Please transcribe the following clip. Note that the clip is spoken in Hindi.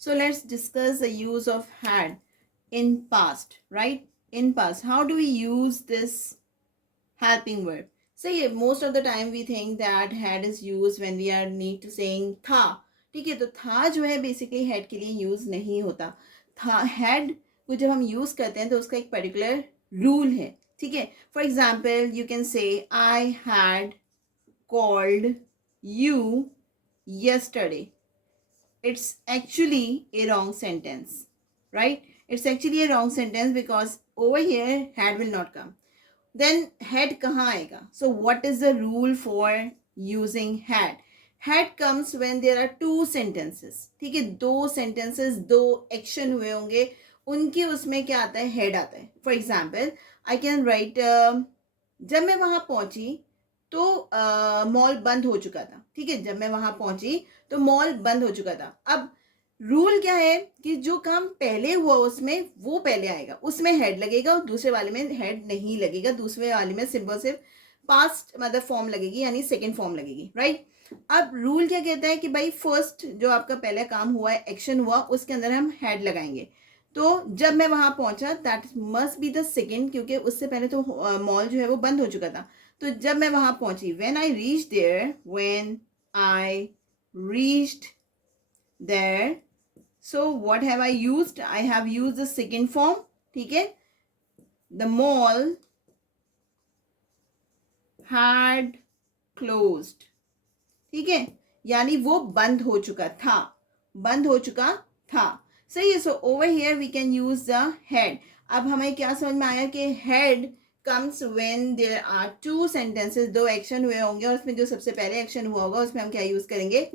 So let's discuss the use of had in past, right? In past, how do we use this helping verb? See, most of the time we think that had is used when we are need to saying था. ठीक है, तो था जो है बेसिकली हेड के लिए यूज नहीं होता. था हेड को जब हम यूज करते हैं तो उसका एक पर्टिकुलर रूल है. ठीक है, for example you can say I had called you yesterday. It's actually a wrong sentence, right? It's actually a wrong sentence because over here had will not come. Then had कहाँ आएगा? So what is the rule for using had? Had comes when there are two sentences. ठीक है, दो sentences, दो action हुए होंगे, उनके उसमें क्या आता है? Had आता है. For example, I can write जब मैं वहां पहुंची तो मॉल बंद हो चुका था. ठीक है, जब मैं वहां पहुंची तो मॉल बंद हो चुका था. अब रूल क्या है कि जो काम पहले हुआ उसमें वो पहले आएगा, उसमें हेड लगेगा और दूसरे वाले में हेड नहीं लगेगा. दूसरे वाले में सिंपल सिर्फ पास्ट मतलब फॉर्म लगेगी, यानी सेकंड फॉर्म लगेगी, राइट? अब रूल क्या कहता है कि भाई फर्स्ट जो आपका पहला काम हुआ है, एक्शन हुआ, उसके अंदर हम हेड लगाएंगे. तो जब मैं वहां पहुंचा that must be the second, क्योंकि उससे पहले तो मॉल जो है वो बंद हो चुका था. तो जब मैं वहां पहुंची, when I reach there, when I reached there, so what have I used? I have used the second form. ठीक है, the mall had closed. ठीक है, यानी वो बंद हो चुका था, बंद हो चुका था. सही है. So over here we can use the head. अब हमें क्या समझ में आया कि head comes when there are two sentences, दो एक्शन हुए होंगे और उसमें जो सबसे पहले एक्शन हुआ होगा उसमें हम क्या यूज करेंगे?